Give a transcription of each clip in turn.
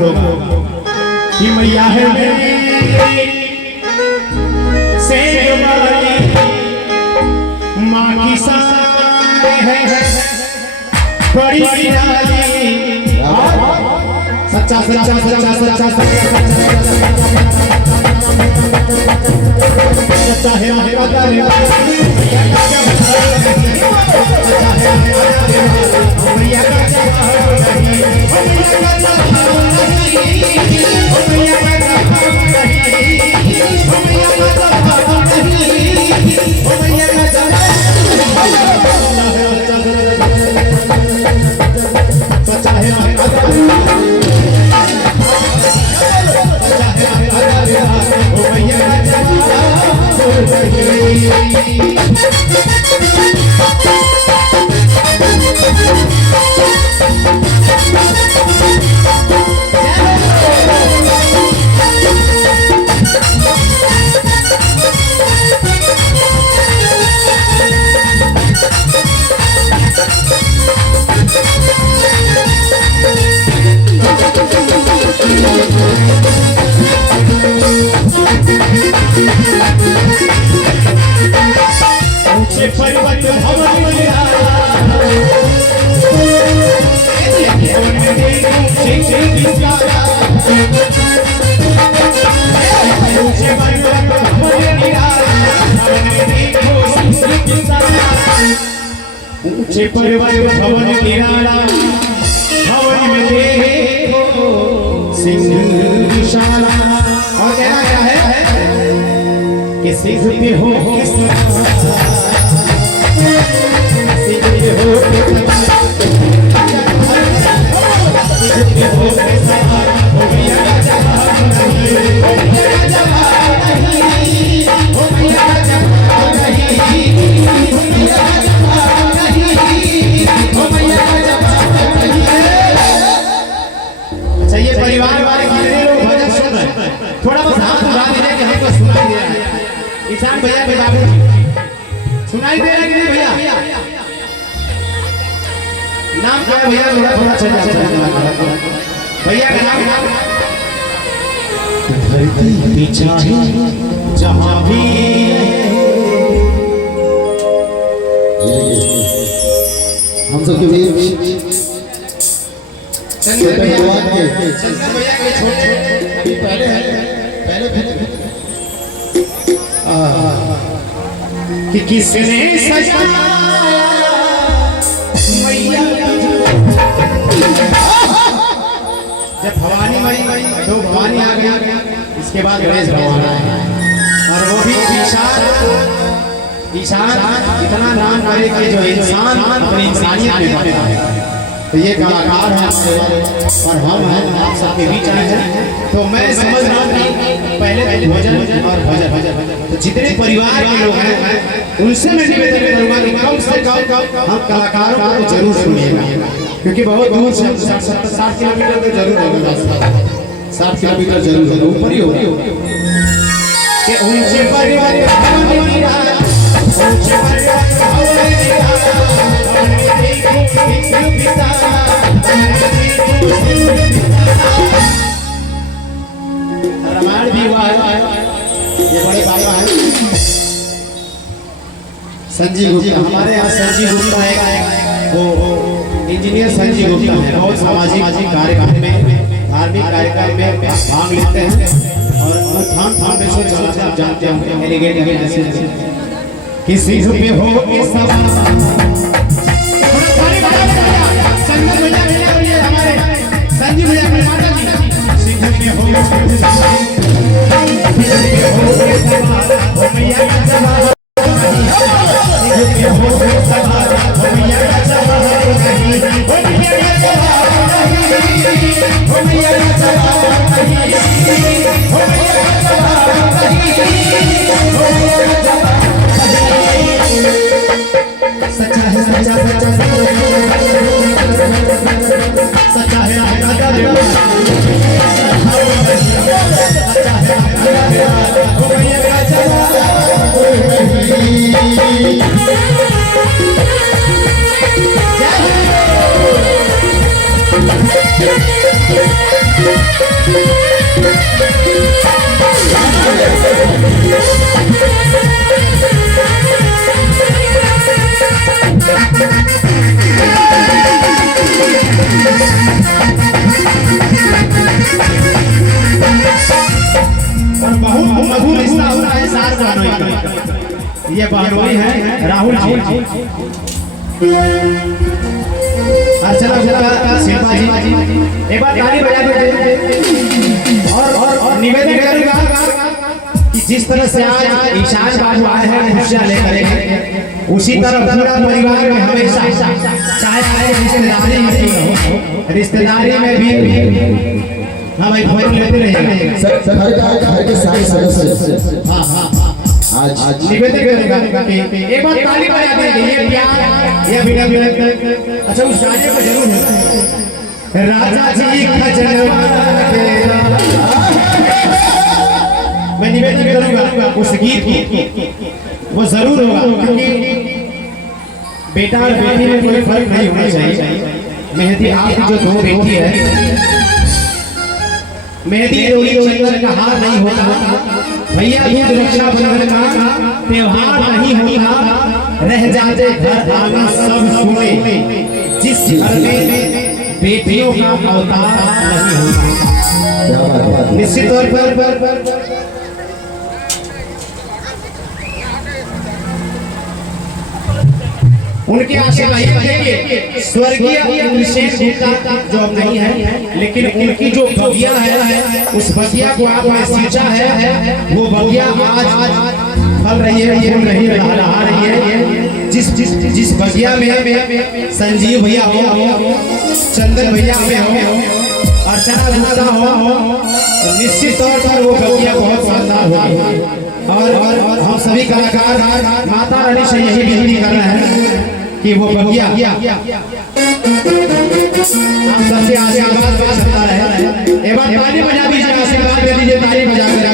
जरूर होगा कि मैया है शेरवाली माँ की शान है बड़ी निराली। सच्चा सच्चा सच्चा सच्चा सच्चा है ऊंचे पर्वत भवन निराला भवन में देखो सिंह विशाला। और कहना क्या है कि सिंह पे हो सिंह पे हो परिवार वाले कितने लोग भजन सुन रहे हैं? थोड़ा बहुत हाथ उठा दीजिए कि हमको सुनाई दे रहा है। ईशान भैया के बाबू सुनाई दे रहा है कि नहीं भैया? नाम क्या है भैया? थोड़ा चल भैया का नाम धरती पीछा है जहां भी हम सब के चंदन भैया के छोटे अभी पहले कि किसने सजाया मैया जब भवानी मरी तो भवानी आ गया, इसके बाद गणेश भगवान आए और वो भी ईशान इतना नाम करे कि जो इंसान अपनी इंसानियत में बता है। तो ये कलाकार है और हम हैं आप सबके बीच आए हैं। तो मैं समझ रहा हूँ पहले भजन और भजन तो जितने परिवार के लोग हैं उनसे मैं निवेदन करूँगा कि कम से कम हम कलाकारों को जरूर सुनिएगा, क्योंकि बहुत दूर से 60 किलोमीटर तो जरूर होगा, 60 किलोमीटर जरूर होगा, ऊपर ही होगा कि ऊंचे परिवार रामायण भी हुआ है। ये बड़े बाबा है संजीव गुप्ता, हमारे यहाँ संजीव गुप्ता है, वो इंजीनियर संजीव गुप्ता है। बहुत सामाजिक कार्यक्रम में धार्मिक कार्यक्रम में भाग लेते हैं और उत्थान फाउंडेशन चलाते हैं, जानते हैं एलिगेट जैसे किसी पे हो हमारे संजीव भैया के माता जी सिंह पे हो सच्चा है सच्चा सच्चा सच्चा है जय हो बहुत मधुर रिश्ता होता है सार बहनोई का। ये बहनोई है राहुल जी। चलो शिल्पा जी एक बार ताली बजा दो और निवेदन करूंगा कि जिस तरह से आज ईशान बाबू आए हैं खुशियां लेकर उसी तरह पूरा परिवार में हमेशा चाहे रिश्तेदारी में भी हाँ भाई भोजन लेते रहेंगे सर घर के सारे सदस्य हाँ आज निवेदन करूंगा कि एक बार ताली बजा देंगे ये प्यार ये विनम्र अच्छा उस गाने को जरूर है राजा जी खजनवा तेरा मैं निवेदन करूंगा उस गीत को वो जरूर होगा क्योंकि बेटा और बेटी में कोई फर्क नहीं होना चाहिए। मेहंदी आपकी जो दो बेटी है मेहंदी रोली चंदन का हार नहीं होता भैया दूध रक्षाबंधन का त्योहार नहीं होता रह जाते घर आना सब सुने जिस घर में बेटियों का अवतार नहीं होता। निश्चित तौर पर उनके आशीर्वाद देखिए स्वर्गीय विशेष होता जो अब नहीं है लेकिन उनकी जो बगिया है उस बगिया को आपने सींचा है वो बगिया आज फल रही है फूल रही रहा रही है। जिस बगिया में संजीव भैया हो चंदन भैया में हो अर्चना गुप्ता हो निश्चित तौर पर वो बगिया बहुत शानदार होगी और हम सभी कलाकार माता रानी से यही विनती कर रहे हैं कि वो बगिया आप सबके आशीर्वाद सकता रहे। एक बार ताली बजा दीजिए आशीर्वाद दे दीजिए ताली बजा कर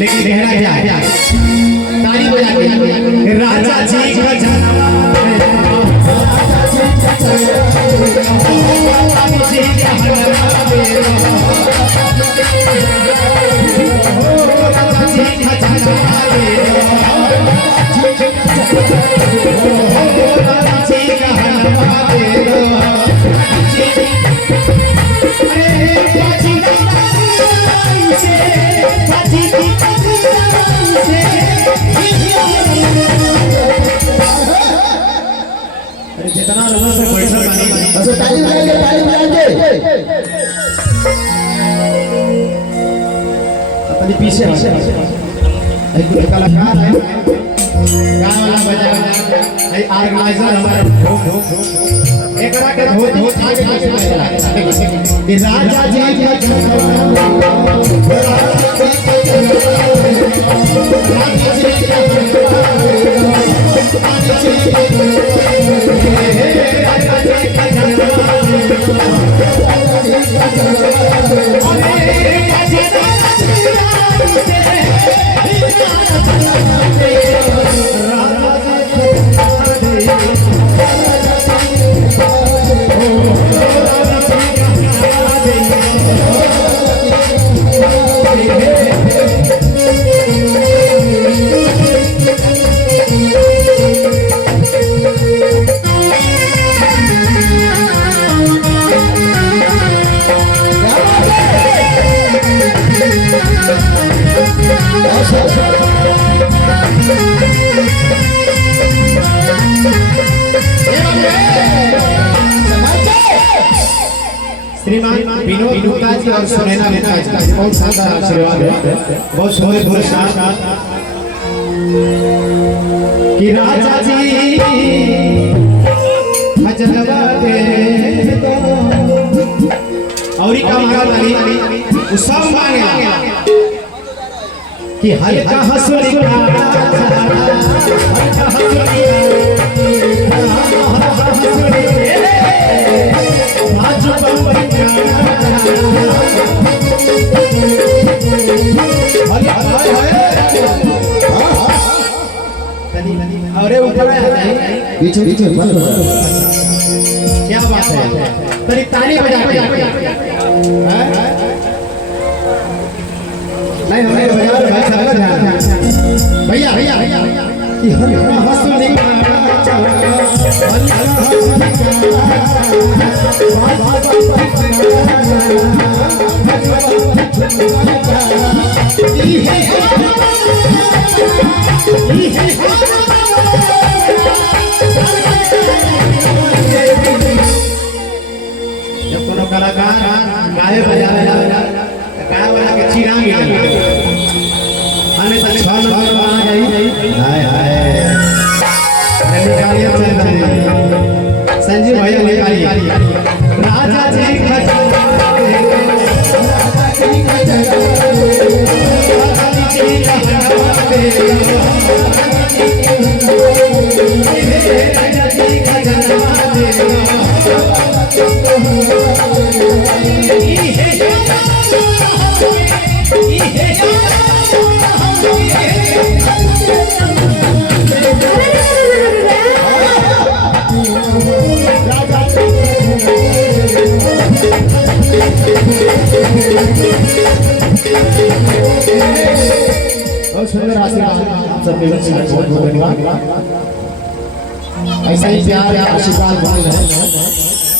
लेकिन कहना क्या है ताली बजा के राजा जी का जितना लोगों से पैसा ताली बजाएंगे अपने पीछे एक कलाकार है गाना वाला बजा ऑर्गेनाइजर हमारे एक के बहुत आगे राजा जी श्रीमान विनोद गुप्ता जी और सुनैना गुप्ता जी बहुत शानदार आशीर्वाद है बहुत सोने पुरस्कार कि राजा जी खजनवा तेरे और का मांगा वो सब मांगे कि हल्का हंसुली का अरे ऊपर पीछे क्या बात है ताली बजा नहीं हमें बाजार भाई साहब का ध्यान भैया भैया भैया कि हम हंसने जब कोनो कलाकार गाए बजा गाए वाला के चीरा मिल आने तक 6 नंबर आ गई हाय हाय अरे निकालिए संजीव भैया निकालिए राजा जी खजाना बहुत सुंदर आशीर्वाद आप सबके बीच में बहुत बहुत धन्यवाद। ऐसा ही प्यार आशीर्वाद बने रहे।